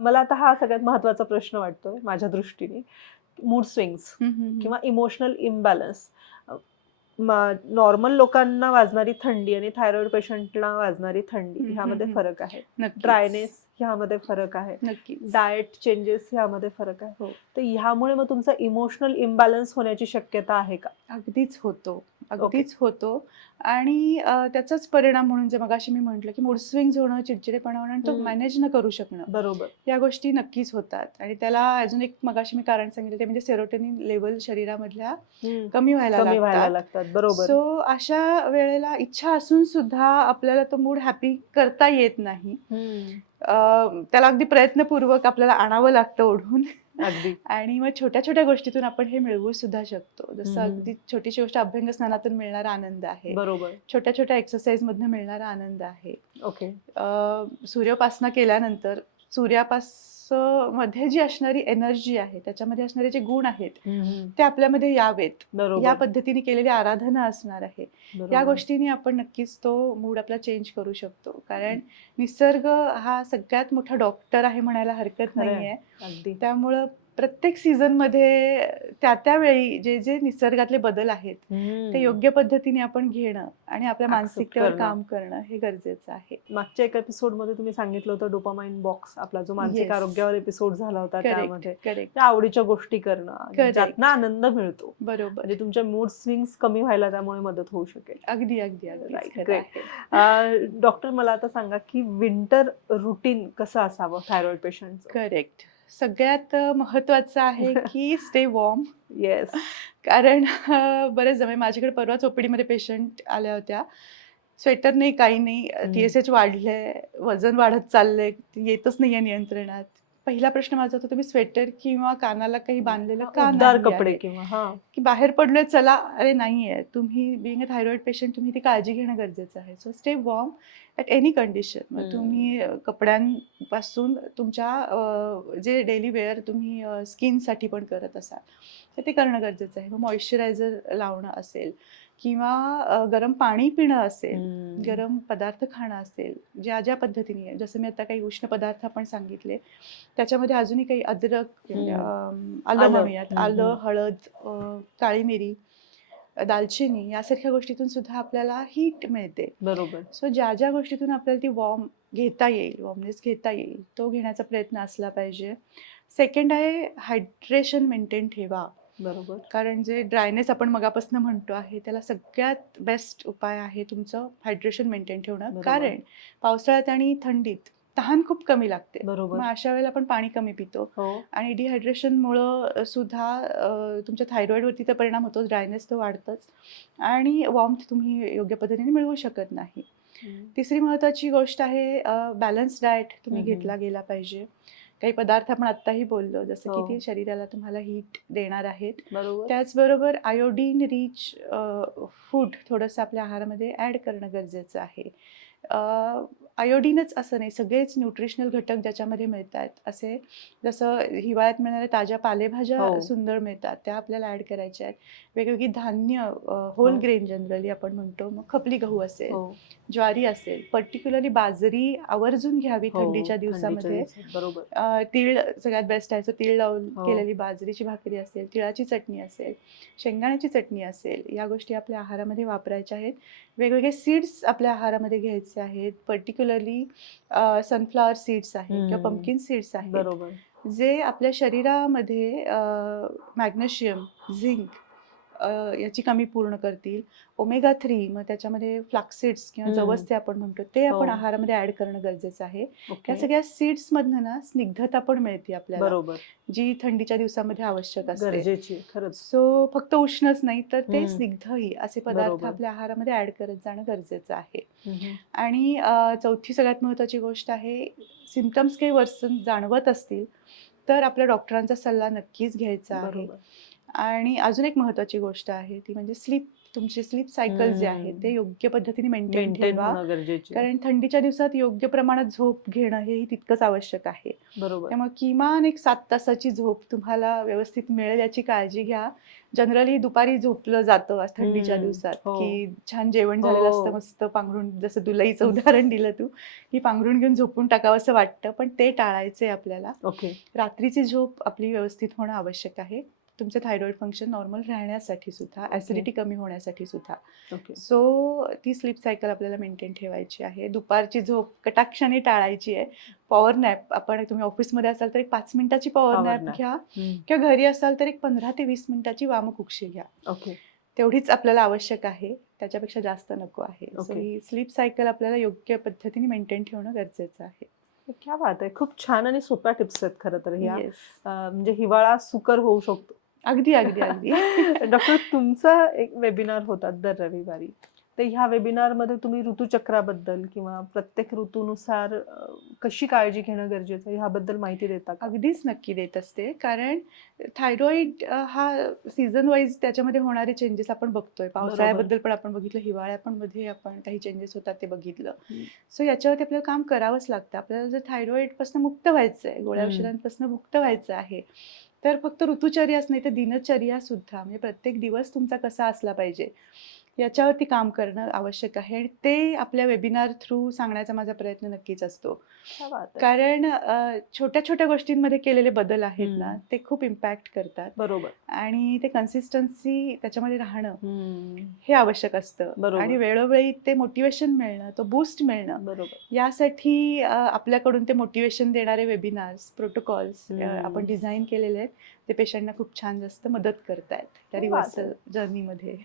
मला आता हा सगळ्यात महत्त्वाचा प्रश्न वाटतोय माझ्या दृष्टीने. मूड स्विंग्स हं, हं, हं. किंवा इमोशनल इम्बॅलन्स. नॉर्मल लोकांना वाजणारी थंडी आणि थायरॉइड पेशंटला वाजणारी थंडी हं, हं, ह्यामध्ये हं. फरक आहे. नक्कीच. ड्रायनेस ह्यामध्ये फरक आहे. नक्कीच. डाएट चेंजेस ह्यामध्ये फरक आहे. हो. तर ह्यामुळे मग तुमचा इमोशनल इम्बॅलन्स होण्याची शक्यता आहे का? अगदीच होतो. ओके. अगदीच होतो आणि त्याचाच परिणाम म्हणून जे मगाशी मी म्हटलं, की मूड स्विंग्ज होणं, चिडचिडेपणा होणं आणि तो हं. मॅनेज न करू शकणं, बरोबर. या गोष्टी नक्कीच होतात आणि त्याला अजून एक मगाशी मी कारण सांगितलं ते म्हणजे सेरोटोनिन लेव्हल शरीरामधल्या हं. कमी व्हायला कमी व्हायला लागतात. लागतात. बरोबर. सो अशा वेळेला इच्छा असून सुद्धा आपल्याला तो मूड हॅपी करता येत नाही. हं. अ, त्याला अगदी प्रयत्नपूर्वक आपल्याला आणावं लागतं ओढून. अगदी. आणि मग छोट्या-छोट्या गोष्टीतून आपण हे मिळवू सुद्धा शकतो. हं, जसं हं. अगदी छोटीशी गोष्ट अभ्यंगस्नानातून मिळणारा आनंद आहे. बरोबर. छोट्या-छोट्या एक्सरसाइजमधनं मिळणारा आनंद आहे. ओके. सूर्योपासना केल्यानंतर मध्ये जी असणारी एनर्जी आहे, त्याच्यामध्ये असणारे जे गुण आहेत, हं, हं. ते आपल्यामध्ये यावेत. या बरोबर. पद्धतीने केलेली आराधना असणार आहे. या बरोबर. गोष्टींनी आपण नक्कीच तो मूड आपला चेंज करू शकतो. कारण निसर्ग हा सगळ्यात मोठा डॉक्टर आहे म्हणायला हरकत खरं नाहीये. अगदी. त्यामुळं प्रत्येक सीझनमध्ये त्या वेळी जे निसर्गातले बदल आहेत, ते हं. योग्य पद्धतीने आपण घेणं आणि आपल्या एक्सेप्ट मानसिकतेवर करणं. काम करणं हे गरजेचं आहे. मागच्या एका एपिसोडमध्ये तुम्ही सांगितलं होतं डोपामाइन बॉक्स आपला जो मानसिक येस. आरोग्यावर एपिसोड झाला होता करेक्ट, त्यामध्ये. त्या करेक्ट. आवडीच्या गोष्टी करणं, ज्यातनं करेक्ट. आनंद मिळतो. बरोबर. म्हणजे तुमच्या मूड स्विंग्स कमी व्हायला त्यामुळे मदत होऊ शकेल. अगदी, अगदी, अगदीच राइट, खरं ग्रेट. आहे. डॉक्टर मला आता सांगा, की विंटर रुटीन कसं असावं थायरॉइड पेशंटचं? करेक्ट. सगळ्यात महत्त्वाचं आहे की स्टे वॉर्म. येस. कारण बरेच जण माझ्याकडे परवाच ओ-पी-डीमध्ये पेशंट आल्या होत्या. स्वेटर नाही, काही नाही. हं. टी-एस-एच वाढलंय, वजन वाढत चाललंय, येतच नाहीये नियंत्रणात. पहिला प्रश्न माझा होता, तुम्ही स्वेटर किंवा कानाला काही बांधलेलं हां, का उबदार नाही कपडे आहे? किंवा हां. की बाहेर पडलोय चला, अरे नाहीये. तुम्ही बीइंग अ थायरॉइड पेशंट तुम्ही ती काळजी घेणं गरजेचं आहे. So stay warm at any condition. मग हं. तुम्ही कपड्यांपासून तुमच्या जे डेली वेअर तुम्ही स्किनसाठी पण करत असाल, तर ते करणं गरजेचं आहे. मग मॉइश्चरायझर लावणं असेल किंवा गरम पाणी पिणं असेल, हं. गरम पदार्थ खाणं असेल, ज्या पद्धतीने आहे. जसं मी आता काही उष्ण पदार्थ आपण सांगितले, त्याच्यामध्ये अजूनही काही अद्रक म्हणजे हं. आलं आलं. म्हणूयात. हं, आलं, हं. हळद, काळी मिरी, दालचिनी यासारख्या गोष्टीतून सुद्धा आपल्याला हीट मिळते. बरोबर. सो ज्या गोष्टीतून आपल्याला ती घेता येईल, वॉर्मनेस घेता येईल, तो घेण्याचा प्रयत्न असला पाहिजे. सेकंड आहे हायड्रेशन मेंटेन ठेवा. बरोबर. कारण जे ड्रायनेस आपण मगापासून म्हणतो आहे, त्याला सगळ्यात बेस्ट उपाय आहे तुमचं हायड्रेशन मेंटेन ठेवणं. बरोबर. कारण पावसाळ्यात आणि थंडीत तहान खूप कमी लागते. मग बरोबर. अशा वेळेला आपण पाणी कमी पितो हो. आणि डिहायड्रेशनमुळं सुद्धा तुमच्या थायरॉईडवरती तर परिणाम होतोच, ड्रायनेस तर वाढतंच आणि वॉर्मथ तुम्ही योग्य पद्धतीने मिळवू शकत नाही. हं. तिसरी महत्त्वाची गोष्ट आहे बॅलन्स डाएट तुम्ही हं, हं. घेतला गेला पाहिजे. काही पदार्थ आपण आत्ताही बोललो, जसं की हो. ते शरीराला तुम्हाला हीट देणार आहेत. बरोबर. त्याचबरोबर आयोडीन रिच फूड थोडंसं आपल्या आहारामध्ये ॲड करणं गरजेचं आहे. आयोडीनच असं नाही, सगळेच न्यूट्रिशनल घटक ज्याच्यामध्ये मिळतात, असे जसं हिवाळ्यात मिळणाऱ्या ताज्या हो. पालेभाज्या सुंदर मिळतात, त्या आपल्याला ॲड करायच्या आहेत. वेगवेगळी धान्य, हो. होल ग्रेन जनरली आपण म्हणतो. मग खपली गहू असेल, हो. ज्वारी असेल, पर्टिक्युलरली बाजरी आवर्जून घ्यावी हो. थंडीच्या थंडीच्या दिवसामध्ये. दिवसात. बरोबर. तीळ सगळ्यात बेस्ट आहे. सो तीळ लावून हो. केलेली बाजरीची भाकरी असेल, तिळाची चटणी असेल, शेंगदाण्याची चटणी असेल, या गोष्टी आपल्या आहारामध्ये वापरायच्या आहेत. वेगवेगळे सीड्स आपल्या आहारामध्ये घ्यायचे आहेत. पर्टिक्युलरली सनफ्लॉवर सीड्स आहेत किंवा हं. पंपकिन सीड्स आहेत, बरोबर. जे आपल्या शरीरामध्ये मॅग्नेशियम, झिंक याची कमी पूर्ण करतील. ओमेगा 3 मग त्याच्यामध्ये फ्लॅक्स सीड्स किंवा हं. जवस आपण म्हणतो, ते हो. आपण आहारामध्ये ॲड करणं गरजेचं आहे. या ओके. सगळ्या सीड्समधनं ना स्निग्धता पण मिळते आपल्याला, बरोबर. जी थंडीच्या दिवसामध्ये आवश्यक असते. गरजेची आहे खरंच. सो फक्त उष्णच नाही, तर ते हं. स्निग्धही असे पदार्थ बरोबर. आपल्या आहारामध्ये ॲड करत जाणं गरजेचं आहे. हं, हं. आणि चौथी सगळ्यात महत्त्वाची गोष्ट आहे, सिम्प्टम्स काही वर्सन जाणवत असतील, तर आपल्या डॉक्टरांचा सल्ला नक्कीच घ्यायचा आहे. बरोबर. आणि अजून एक महत्त्वाची गोष्ट आहे, ती म्हणजे स्लीप. तुमचे स्लीप सायकल जे आहे ते योग्य पद्धतीने मेंटेन मेंटेन ठेवा. होणं गरजेचे आहे. कारण थंडीच्या दिवसात योग्य प्रमाणात झोप घेणं हेही तितकंच आवश्यक आहे. बरोबर. त्यामुळे किमान एक 7 तासाची झोप तुम्हाला व्यवस्थित मिळेल याची काळजी घ्या. जनरली दुपारी झोपलं जातं थंडीच्या दिवसात, हो. की छान जेवण झालेलं असतं, हो. मस्त पांघरून, जसं दुलईचं उदाहरण दिलं तू, की पांघरून घेऊन झोपून टाकावंसं वाटतं, पण ते टाळायचंय आपल्याला. ओके. रात्रीची झोप आपली व्यवस्थित होणं आवश्यक आहे. तुमचं थायरॉइड फंक्शन नॉर्मल राहण्यासाठी सुद्धा, ॲसिडिटी कमी होण्यासाठी सुद्धा. ओके. सो ती स्लीप सायकल आपल्याला मेंटेन ठेवायची आहे. दुपारची झोप कटाक्षाने टाळायची आहे. पॉवर नॅप, तुम्ही ऑफिसमध्ये असाल तर एक 5 मिनिटाची पॉवर Power नॅप nap. घ्या, हम्म. किंवा घरी असाल तर एक 15 ते 20 मिनिटाची वामकुक्षी घ्या. ओके. तेवढीच आपल्याला आवश्यक आहे. त्याच्यापेक्षा जास्त नको आहे. So okay. ही स्लीप सायकल आपल्याला योग्य पद्धतीने मेंटेन ठेवणं गरजेचं आहे. क्या बात आहे. खूप छान आणि सोप्या टिप्स आहेत खरं तर ह्या. येस. म्हणजे हिवाळा सुकर होऊ शकतो. अगदी, अगदी, अगदी. डॉक्टर, तुमचा एक वेबिनार होता दर रविवारी. तर ह्या वेबिनारमध्ये तुम्ही ऋतुचक्राबद्दल किंवा प्रत्येक ऋतूनुसार कशी काळजी घेणं गरजेचं आहे ह्याबद्दल माहिती देता का? अगदीच नक्की देत असते. कारण थायरॉइड हा सीझन वाईज त्याच्यामध्ये होणारे चेंजेस आपण बघतोय. पावसाळ्याबद्दल पण आपण बघितलं, हिवाळ्यामध्ये आपण काही चेंजेस होतात ते बघितलं. हम्म. सो याच्यावरती आपल्याला काम करावंच लागतं. आपल्याला जर थायरॉइडपासून मुक्त व्हायचं आहे, गोळ्या औषधांपासून मुक्त व्हायचं आहे, तर फक्त ऋतुचर्याच नाही तर दिनचर्या सुद्धा, म्हणजे प्रत्येक दिवस तुमचा कसा असला पाहिजे याच्यावरती काम करणं आवश्यक आहे. आणि ते आपल्या वेबिनार थ्रू सांगण्याचा माझा प्रयत्न नक्कीच असतो. क्या बात आहे. कारण छोट्या छोट्या गोष्टींमध्ये केलेले बदल आहेत ना, ते खूप इम्पॅक्ट करतात. बरोबर. आणि ते कन्सिस्टन्सी त्याच्यामध्ये राहणं हम्म. हे आवश्यक असतं. बरोबर. आणि वेळोवेळी ते मोटिवेशन मिळणं, तो बूस्ट मिळणं, बरोबर. यासाठी आपल्याकडून ते मोटिवेशन देणारे वेबिनार्स, प्रोटोकॉल्स आपण डिझाईन केलेले आहेत. ते पेशंटना खूप छान जास्त मदत करतायत त्या क्या बात रिव्हर्सल आहे. जर्नीमध्ये.